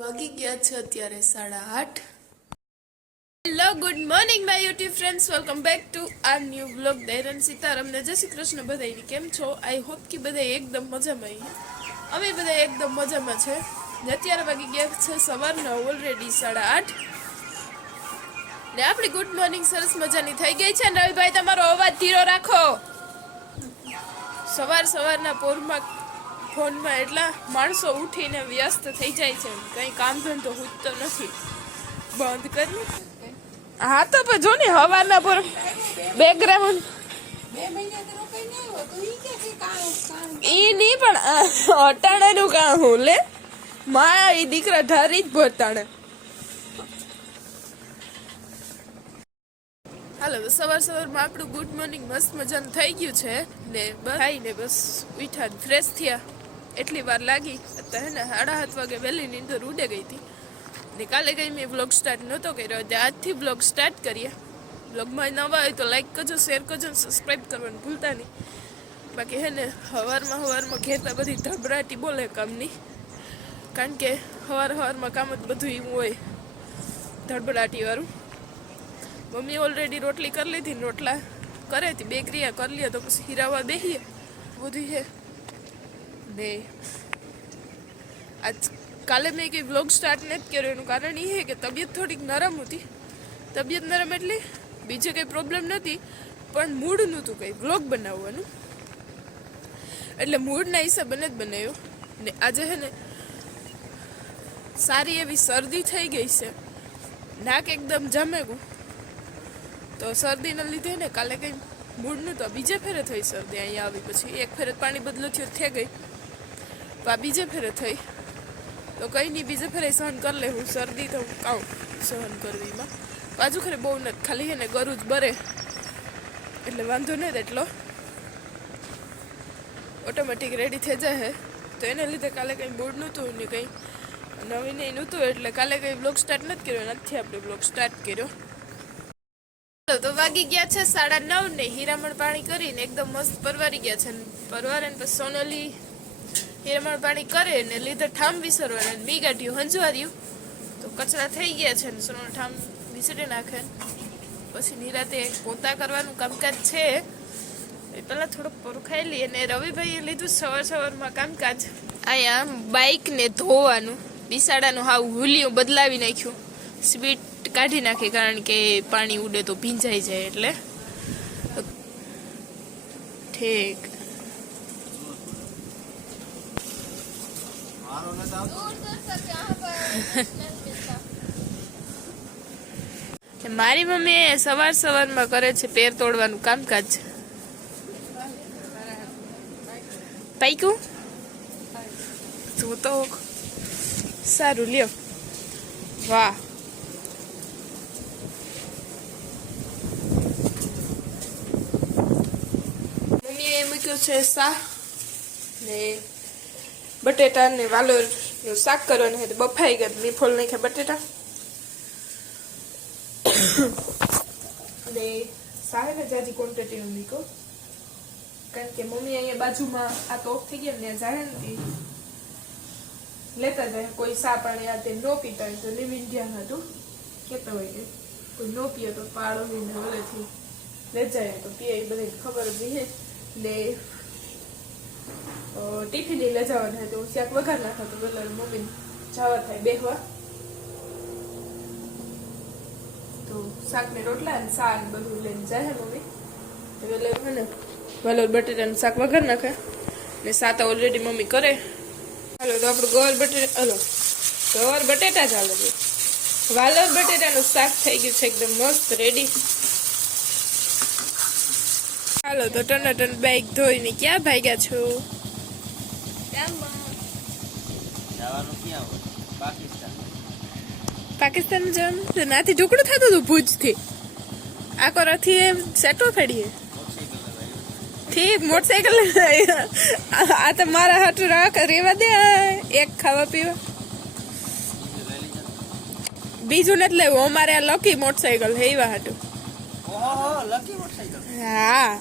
વાગી ગયા છે અત્યારે સાડા આઠ. Hello good morning my YouTube friends welcome back to our new blog દૈરન સીતારામને જય શ્રી કૃષ્ણ બધાયની. કેમ છો? આઈ હોપ કે બધા એકદમ મજામાં. અમે બધા એકદમ મજામાં છે. અત્યારે વાગી ગયા છે સવારના ઓલરેડી સાડા આઠ. ને આપણી ગુડ મોર્નિંગ સરસ મજાની થઈ ગઈ છે ને રવિભાઈ, તમારો અવાજ ધીરો રાખો. સવાર સવારના પોરમાં ફોનમાં એટલા માણસો ઉઠીને વ્યસ્ત થઈ જાય છે. કંઈ કામ ધંધો તો નથી. બંધ કરી હા તો પણ જો ને હવાના પર બેકગ્રાઉન્ડ ઈ નહીં પણ અટાણાનું કામ હું લે. મા એ દીકરા ધારી જ ભરતાણે. હાલો સવાર સવારમાં આપણું ગુડ મોર્નિંગ મસ્ત મજાનું થઈ ગયું છે. ને બસ ખાઈને બસ બીઠા ફ્રેશ થયા. એટલી વાર લાગી. અત્યારે ને સાડા સાત વાગે વહેલી નીંદર ઉડે ગઈ હતી. ને કાલે ગઈ મેં બ્લોગ સ્ટાર્ટ નહોતો કર્યો. એટલે આજથી બ્લોગ સ્ટાર્ટ કરીએ. બ્લોગમાં નવા હોય તો લાઈક કરજો શેર કરજો ને સબસ્ક્રાઈબ કરવાનું ભૂલતા નહીં. બાકી હે ને સવારમાં સવારમાં ઘેરતા બધી ધબરાટી બોલે કામની. કારણ કે સવાર સવારમાં કામ જ બધું એવું હોય ધડબડાટીવાળું મમ્મી ઓલરેડી રોટલી કરી લીધી રોટલા કરે હતી. બેકરીયા કરી લે તો પછી હીરાવા બેસીએ બધું છે ને આજ કાલે મેં કંઈ વ્લોગ સ્ટાર્ટ નથી કર્યો, એનું કારણ એ છે કે તબિયત થોડીક નરમ હતી. તબિયત નરમ એટલે બીજે કંઈ પ્રોબ્લેમ નથી, પણ મૂડ નહોતું કંઈ વ્લોગ બનાવવાનું. એટલે મૂડના હિસાબે જ બનાવ્યો. ને આજે છે ને સારી એવી શરદી થઈ ગઈ છે. નાક એકદમ જમે જમેગું તો શરદીને લીધે ને કાલે કંઈ મૂડનું તો બીજે ફેરે થઈ શરદી, અહીંયા આવી પછી એક ફેરે પાણી બદલો થયો, થઈ ગઈ. તો આ બીજે ફેરે થઈ. તો કંઈ નહીં, બીજે ફેરે સહન કરી લે, હું શરદી તો હું કાઉ સહન કરવીમાં બાજુ ખરે બહુ નથી, ખાલી એને ગરું જ બરે. એટલે વાંધો નહીં એટલો. ઓટોમેટિક રેડી થઈ જાય તો એને લીધે કાલે કંઈ બોર્ડ નહોતું ને કંઈ. નવી નહીં નહોતું, એટલે કાલે કંઈ બ્લોગ સ્ટાર્ટ નથી કર્યો, નથી આપણે બ્લોગ સ્ટાર્ટ કર્યો. તો વાગી ગયા છે સાડા નવ ને હીરામણ પાણી કરીને એકદમ મસ્ત પરવારી ગયા છે. પરવારે ને પછી સોનલી હીરામણ પાણી કરે ને લીધે ઠામ વિસરવાના ને મી ગાંઠ્યું હંજવાર્યું. તો કચરા થઈ ગયા છે ને સોનો ઠામ વિસરી નાખે પછી નિરાતે પોતા કરવાનું કામકાજ છે. એ પહેલાં થોડુંક પરખાઈ ખાઈ લઈએ ને રવિભાઈએ લીધું સવાર સવારમાં કામકાજ. અહીંયા બાઇકને ધોવાનું, બિસાડાનું હાવ હુલિયું બદલાવી નાખ્યું. સ્પીડ કાઢી નાખી કારણ કે પાણી ઉડે તો ભીંજાઈ જાય એટલે. ઠીક. મારી મમ્મી સવાર સવારમાં કરે છે પેર તોડવાનું કામકાજ. પાઈકું જોતો સારું, લ્યો. વાહ. મમ્મીએ મૂક્યો છે, સા? ને બટેટા ને વાલોરનું શાક કરવાનું હતું બફાઈ ગયા મેં ફોલ નાખ્યા બટેટા. અને સાહેબ જાજી ક્વોન્ટિટીનું મૂક્યો કારણ કે મમ્મી અહીંયા બાજુમાં આ તો ઓફ થઈ ગયા ને જાય ને લેતા જાય. કોઈ સા પાણી આ તે નો પીતા હોય તો લીવ ઇન્ડિયા હતું. કહેતા હોય કે કોઈ નો પીએ તો પાડો ને ઓલેથી. લે જાય તો પીએ, એ બધી ખબર જ ને ટિફિન લઈ જવાનું થાય તો શાક વઘાર નાખા તો પેલા મમ્મી જવા થાય બેહવા. તો શાક ને રોટલા અને શાક બધું લઈને જાય મમ્મી. વાલોર બટેટાનું શાક વઘાર નાખે. ને સાતા ઓલરેડી મમ્મી કરે. હાલો, તો આપણું ગવર બટેટા, હલો. ગવાર બટેટા જ હાલો વાલોર બટેટાનું શાક થઈ ગયું છે એકદમ મસ્ત રેડી હાલો તો ટનાટન બાઈક ધોઈને ક્યાં ભાગ્યા છો? પાકિસ્તાન. જવાનું તો નાથી ઢોકળું થતું હતું ભુજથી. આ કોરાથી એમ સેટો ફેડીએ ઠીક મોટરસાયકલ આ તો મારા હાટું રાખ રેવા દે. એક ખાવા પીવા. બીજું નથી લેવું. અમારે આ લકી મોટરસાયકલ હેવા હાટું. હા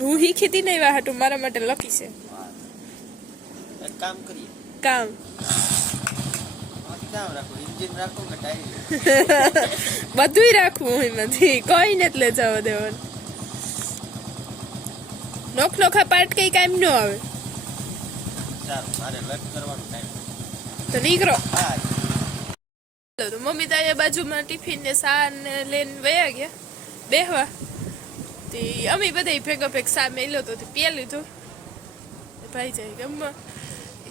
હું. હી ખેતી નહીં વાહ હાટું મારા માટે લકી છે. કામ કરીએ. કામ. બધું રાખવું એમાંથી. કોઈ ને જ જવા દેવાનું. નોખ નોખા પાર્ટ કઈ કામ ન આવે. તો નીકળો. મમ્મી તો અહીંયા બાજુમાં ટિફિન ને સાર ને લઈને વયા ગયા. બેહવા. તે અમે બધા ભેગો ભેગ સા મેલ્યો તો પીએ લીધું. ભાઈ જાય ગમવા.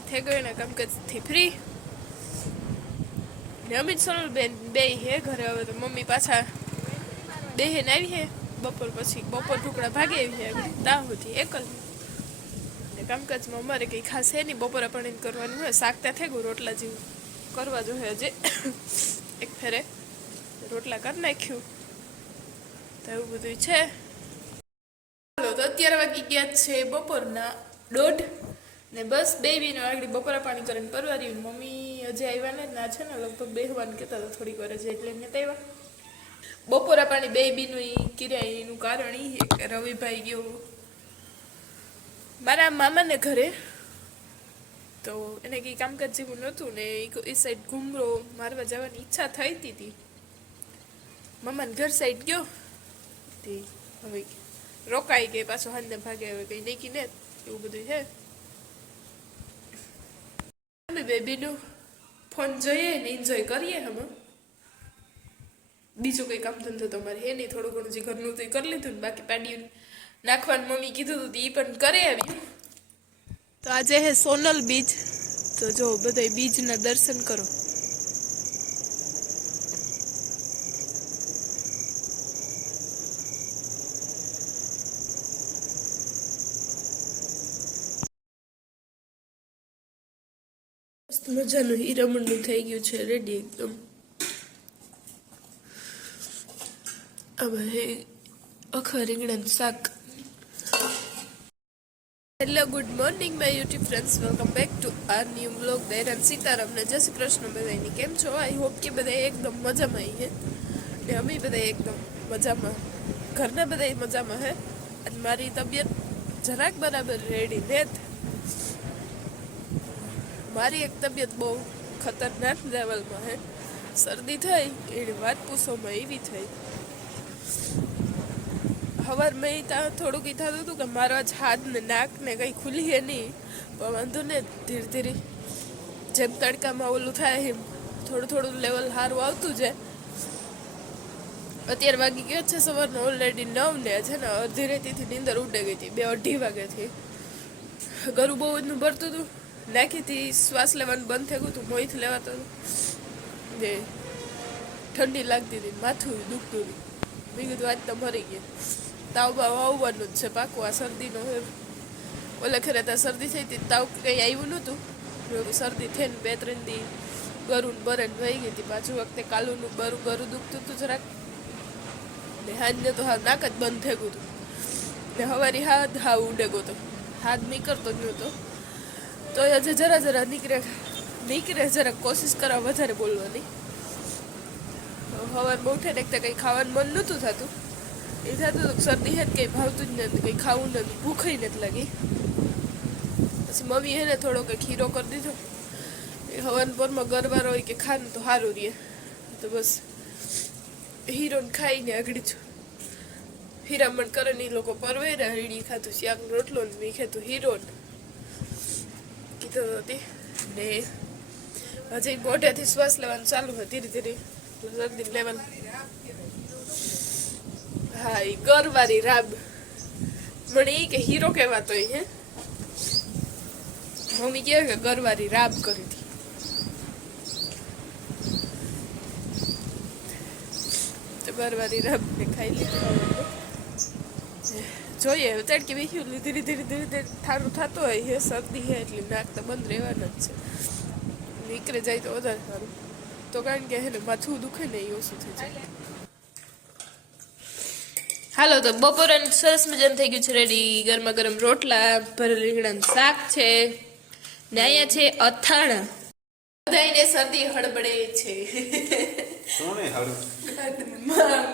થઈ ગયો એના કામકાજથી ફ્રી ને અમિત સોનલ બેન બે હે ઘરે. હવે તો મમ્મી પાછા બેહેન આવી હે. બપોર પછી બપોર ટુકડા ભાગે આવી હે. ત્યાં સુધી એકલ. ને કામકાજમાં અમારે કંઈ ખાસ હે નહીં. બપોરે પણ કરવાનું હોય. શાક ત્યાં થઈ ગયું રોટલા જેવું કરવા જોઈએ હજે. એક ફેરે રોટલા કરી નાખ્યું. તો એવું બધું છે. ચાલો તો અત્યારે વાગી ગયા છે બપોરના દોઢ. ને બસ બે બીને આગળ બપોરા પાણી કરીને પરવારી મમ્મી હજી આવ્યા ને ના છે ને લગભગ બેહવાનું કહેતા હતા થોડીક વાર હજી એટલે ને આવ્યા. બપોરા પાણી બે બીનું ઈ કિર્યા એનું કારણ એ કે રવિભાઈ ગયો. મારા મામાને ઘરે. તો એને કંઈ કામકાજ જેવું નહોતું ને એ સાઈડ ઘૂમરો મારવા જવાની ઈચ્છા થઈ હતી મામાને ઘર સાઈડ ગયો. તે હવે રોકાઈ ગઈ, પાછો હાંજે ભાગે હવે કંઈ નહીં ને એવું બધું છે. અમે બેબીનું ફોન જોઈએ ને એન્જોય કરીએ હમ. બીજું કંઈ કામ ધંધો તો અમારે હે નહીં, થોડું ઘણું જે ઘરનું તો કરી લીધું ને બાકી પાડ્યું નાખવાનું મમ્મી કીધું હતું એ પણ કરે આવી. તો આજે હે સોનલ બીજ. તો જો બધા બીજના દર્શન કરો મસ્ત મજાનું હીરામણનું થઈ ગયું છે રેડી એકદમ. હવે અખા રીંગણાનું શાક. Hello good morning my YouTube friends welcome back to our new blog દૈરાન સીતારામને જય શ્રી કૃષ્ણ બધાની કેમ છો? આઈ હોપ કે બધા એકદમ મજામાં હે. ને અમે બધા એકદમ મજામાં. ઘરના બધા મજામાં હે. અને મારી તબિયત જરાક બરાબર રેડી રેત મારી એક તબિયત બહુ ખતરનાક લેવલમાં હે. શરદી થઈ, એની વાત પૂછોમાં એવી થઈ. હવાર મેં ત્યાં થોડુંક એ થતું હતું કે મારો આજ હાથ ને નાક ને કંઈ ખુલી હે નહીં. પણ વાંધો ને ધીરે ધીરે. જેમ તડકામાં ઓલું થાય એમ થોડું થોડું લેવલ સારું આવતું છે અત્યારે વાગી ગયો છે સવારનો ઓલરેડી નવ ને છે ને અડધી રેતીથી નીંદર ઉડે ગઈ હતી, બે અઢી વાગ્યાથી. ગરું બહુ બધું ભરતું હતું. નાખીથી શ્વાસ લેવાનું બંધ થઈ ગયું હતું મોહીથી લેવાતો હતું ને ઠંડી લાગતી હતી, માથું દુખતું હતું. મેં કીધું, આજ તો મરી ગયા. તાવ બાવ આવવાનું જ છે પાકું, આ શરદીનો ઓલે ખરે ત્યાં શરદી થઈ હતી, તાવ કંઈ આવ્યું નહોતું. શરદી થઈને બે ત્રણ દી ગરું ને બરણ વહી ગઈ હતી. પાછું વખતે કાલુનું બરું ગરું દુખતું હતું જરાક. ને હાજને તો હાવ નાક જ બંધ થઈ ગયું હતું. ને હવારી હાથ હાવ ઉડે ગયો તો હાથ નીકળતો જ નહોતો. તો એ હજી જરા જરા નીકળે નીકળે જરાક કોશિશ કરવા વધારે બોલવાની. હવાર બહુ ને એકતા કંઈ ખાવાનું મન નહોતું થતું. એ થતું હતું શરદી હે કંઈ ભાવતું જ નથી, કંઈ ખાવું નથી ભૂખ નથી લાગી. પછી મમ્મી હે ને થોડો કંઈ ખીરો કરી દીધો. એ હવનપુરમાં ગરબાર હોય કે ખાને તો સારું રહે. તો બસ હીરોને ખાઈને આગળ છું. હીરામણ કરે ને એ લોકો પરવે ને રીડી ખાતું શાક રોટલો ને મેં ખાતું હીરોન. કીધું હતી. ને હજી મોઢેથી શ્વાસ લેવાનું ચાલુ હોય ધીરે ધીરે. શરદી લેવલ હા એ ગરવારી રાબ. મને એ કે હીરો કહેવાતો એ હે. મમ્મી કહે કે ગરવારી રાબ કરી હતી. તો ગરવારી રાબ ખાઈ લીધું. જોઈએ. ઉતાર કે વેહ્યું ધીરે ધીરે ધીરે ધીરે થારું થતું હોય, હે, શરદી હે, એટલે નાક તો બંધ રહેવાના જ છે. નીકળે જાય તો વધારે સારું. તો કારણ કે હેને માથું દુખે ને એ ઓછું થઈ જાય. હાલો, તો બપોરે સરસ મજાનું થઈ ગયું છે રેડી ગરમા ગરમ રોટલા, ભરેલ રીંગણાનું શાક છે. ને અહીંયા છે અથાણા. બધાને શરદી હળબડે છે. સોને હારું.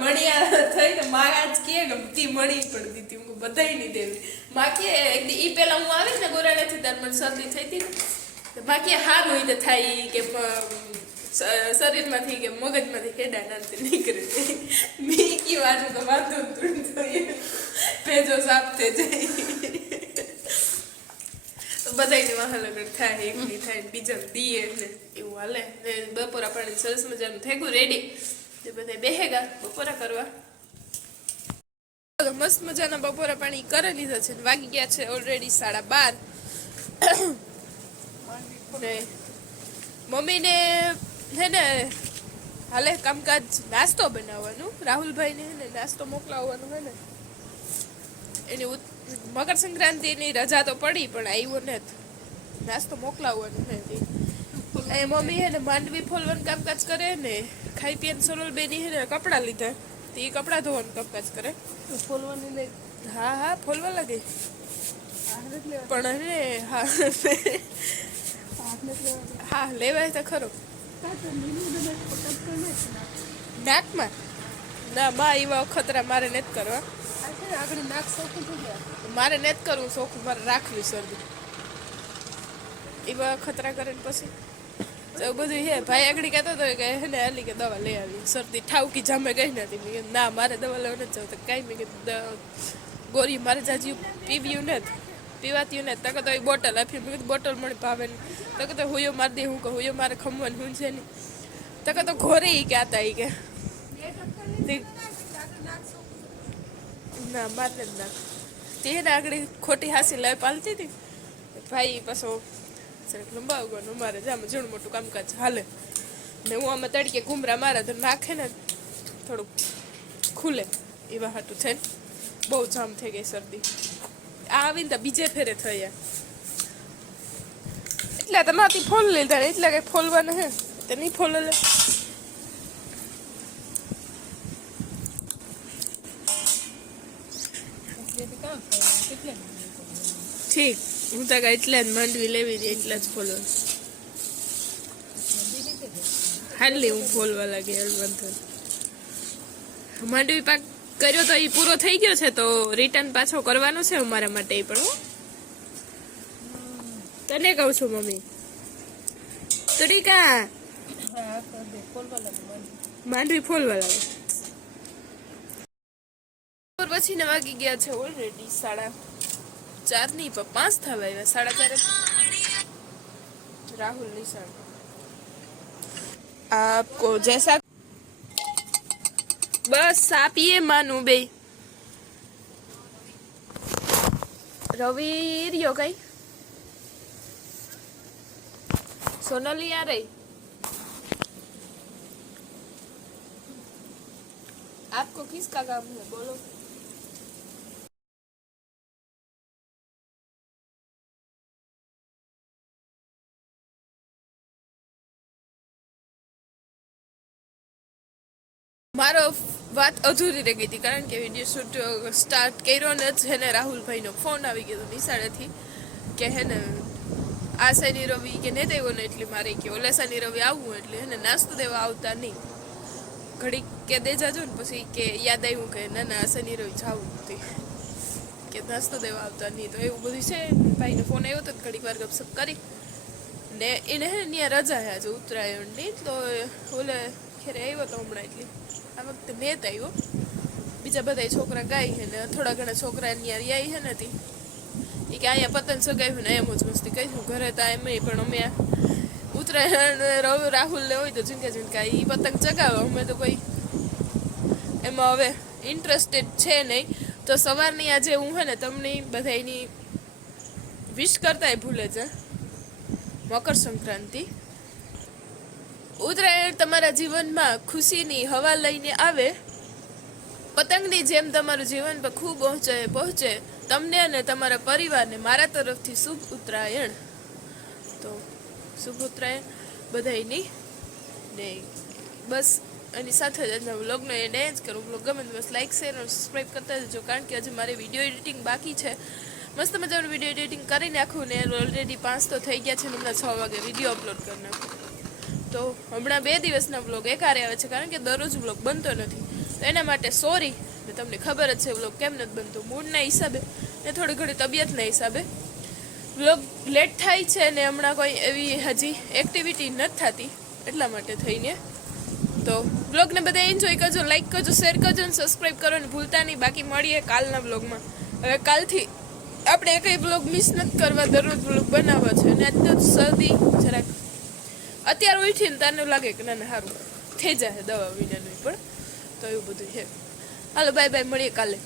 મણિયા થઈને માં આજ કે ગમતી મણી પડી દીધી. હું બધાય નહીં દેવી. માં કે ઈ પેલા હું આવી ને ગોરાડેથી, તાર મને શરદી થઈ હતી ને. હાર હોય તો થાય કે શરીરમાંથી કે મગજમાંથી કેડા નાંતે નીકળે. મેં કી વાંચું તો વાંધો ભેજો સાફ થઈ જાય. બધાયને લગ્ન થાય એકની થાય ને બીજાને દીએ ને એવું હાલે. ને બપોરા પાણી સરસ મજાનું થઈ ગયું રેડી તે બધા બેહેગા બપોરા કરવા. મસ્ત મજાના બપોરા પાણી કરી લીધા છે ને વાગી ગયા છે ઓલરેડી સાડા બાર. મમ્મીને હે ને હાલે કામકાજ નાસ્તો બનાવવાનું. રાહુલભાઈને હે ને નાસ્તો મોકલાવવાનું હે ને. એની મકર સંક્રાંતિની રજા તો પડી પણ આવ્યો ને નાસ્તો મોકલાવવાનો હે એ મમ્મી હે ને માંડવી ફોલવાનું કામકાજ કરે ને ખાઈ પીને સોનલ બેની હે ને કપડાં લીધા. તે એ કપડાં ધોવાનું કામકાજ કરે. ફોલવાની લઈ હા હા ફોલવા લાગે. પણ હે ને હા. નથી હા લેવાય તો ખરો. નથી. નાકમાં? ના બા એવા અખતરા મારે નથી કરવા. ને આગળ નાક સોખું થઈ ગયા મારે નથી કરવું શોખ મારે રાખવી શરદી. એવા ખતરા કરે ને પછી? તો બધું હે ભાઈ આગળ કહેતો હતો કે હે ને હાલી કે દવા લઈ આવી. શરદી ઠાવકી જામે ગઈ નથી મેં ના મારે દવા લેવા નથી જવું. તો કાંઈ મેં કીધું ગોળી મારે જાજી પીવ્યું નથી પીવાતી તકે તો એ બોટલ આપી. મેં કીધું બોટલ મને ભાવે ને. તકે તો કહેતો હુયો માર દે હું કહું હુયો મારે ખમવાનું હું છે નહીં. તો કહેતો ઘોરે એ કે. કે તે- ના મારે જ ના તેને આગળ ખોટી હાસી લઈ પાલતી હતી. ભાઈ પાછો જરાક લંબાવ ગયો મારે જામ જણ મોટું કામકાજ હાલે. ને હું આમાં તડકે ઘૂમરા મારા તો નાખે ને થોડુંક ખુલે. એવા હાટું થઈને બહુ જામ થઈ ગઈ શરદી. આ આવીને તો બીજે ફેરે થયા. એટલે તમારાથી ફોલ લીધા, એટલે કઈ ફોલવાનું હે. તે નહીં ફોલે લે એટલે કામ થાય કેટલે ઠીક. હું તો એટલા જ માંડવી લેવી હતી એટલા જ ફોલવા હાલી હું ફોલવા લાગી વાંધો માંડવી પાક કર્યો તો એ પૂરો થઈ ગયો છે, તો રિટર્ન પાછો કરવાનો છે અમારા માટે પણ. તને કહું છું, મમ્મી. તરીકા, માંડવી ફોલવા લાગે. પછી ને વાગી ગયા છે ઓલરેડી સાડા ચાર નહીં પણ પાંચ થવા આવ્યા સાડા ચારે રાહુલ નિશાન આપકો જૈસા બસ આપીએ માનું બે રવિ રહ્યો કઈ સોનલી આ રહી आपको किसका काम है बोलो વાત અધૂરી રહી ગઈ હતી, કારણ કે વીડિયો શૂટ સ્ટાર્ટ કર્યો ને જ હેને રાહુલભાઈનો ફોન આવી ગયો હતો નિશાળેથી કે હેને, આ શનિ રવિ કે નહીં દેવો ને એટલે મારે કે ઓલા શનિ રવિ આવવું એટલે હેને નાસ્તો દેવા આવતા નહીં. ઘડીક કે દે જાજો ને પછી કે યાદ આવ્યું કે ના ના શનિ રવિ જાવું નથી કે નાસ્તો દેવા આવતા નહીં, તો એવું બધું છે. ભાઈનો ફોન આવ્યો તો ઘડીક વાર ગપસપ કરી. ને એને હે ત્યાં રજા હે આજે ઉત્તરાયણની, તો ઓલે ખેરે આવ્યો તો હમણાં એટલી. આ વખતે નેત આવ્યો બીજા બધા છોકરા ગાય છે ને થોડા ઘણા છોકરા ત્યાં રિયાઈ છે ને તી. એ કે અહીંયા પતંગ સગાવ્યું ને એમ જ મસ્તી કહીશું ઘરે તો એમ પણ અમે ઉત્તરાયણ રવિ રાહુલ ને હોય તો ઝીંકા ઝીંકા એ પતંગ ચગાવે. અમે તો કોઈ એમાં હવે ઇન્ટરેસ્ટેડ છે નહીં તો સવારની આજે હું હે ને તમને બધા એની વિશ કરતાય ભૂલે છે મકર સંક્રાંતિ. ઉત્તરાયણ તમારા જીવનમાં ખુશીની હવા લઈને આવે, પતંગની જેમ તમારું જીવન પર ખૂબ પહોંચે પહોંચે, તમને અને તમારા પરિવારને મારા તરફથી શુભ ઉત્તરાયણ. તો શુભ ઉત્તરાયણ બધાની ને બસ એની સાથે જ આજના વ્લોગનો એન્ડ જ કરું. વ્લોગ ગમે બસ લાઈક શેર અને સબસ્ક્રાઈબ કરતા જજો, કારણ કે હજી મારે વીડિયો એડિટિંગ બાકી છે. મસ્ત મજાનું વીડિયો એડિટિંગ કરી નાખું ને ઓલરેડી પાંચ તો થઈ ગયા છે ને હમણાં છ વાગે વીડિયો અપલોડ કરી નાખું. તો હમણાં બે દિવસના બ્લોગ એકારે આવે છે, કારણ કે દરરોજ વ્લોગ બનતો નથી. તો એના માટે સોરી ને તમને ખબર જ છે બ્લોગ કેમ નથી બનતો? મૂડના હિસાબે ને થોડી ઘણી તબિયતના હિસાબે. વ્લોગ લેટ થાય છે ને હમણાં કોઈ એવી હજી એક્ટિવિટી નથી થતી, એટલા માટે થઈને. તો બ્લોગને બધા એન્જોય કરજો લાઈક કરજો શેર કરજો અને સબસ્ક્રાઈબ ને ભૂલતા નહીં. બાકી મળીએ કાલના બ્લોગમાં હવે કાલથી આપણે એકય બ્લોગ મિસ નથી કરવા, દરરોજ બ્લોગ બનાવવા છે. અને આજ તો શરદી, જરાક અત્યારે ઉઠીને તને લાગે કે ના સારું થઈ જાય દવા વિનાનું પણ. તો એવું બધું છે. હાલો બાય બાય મળીએ કાલે.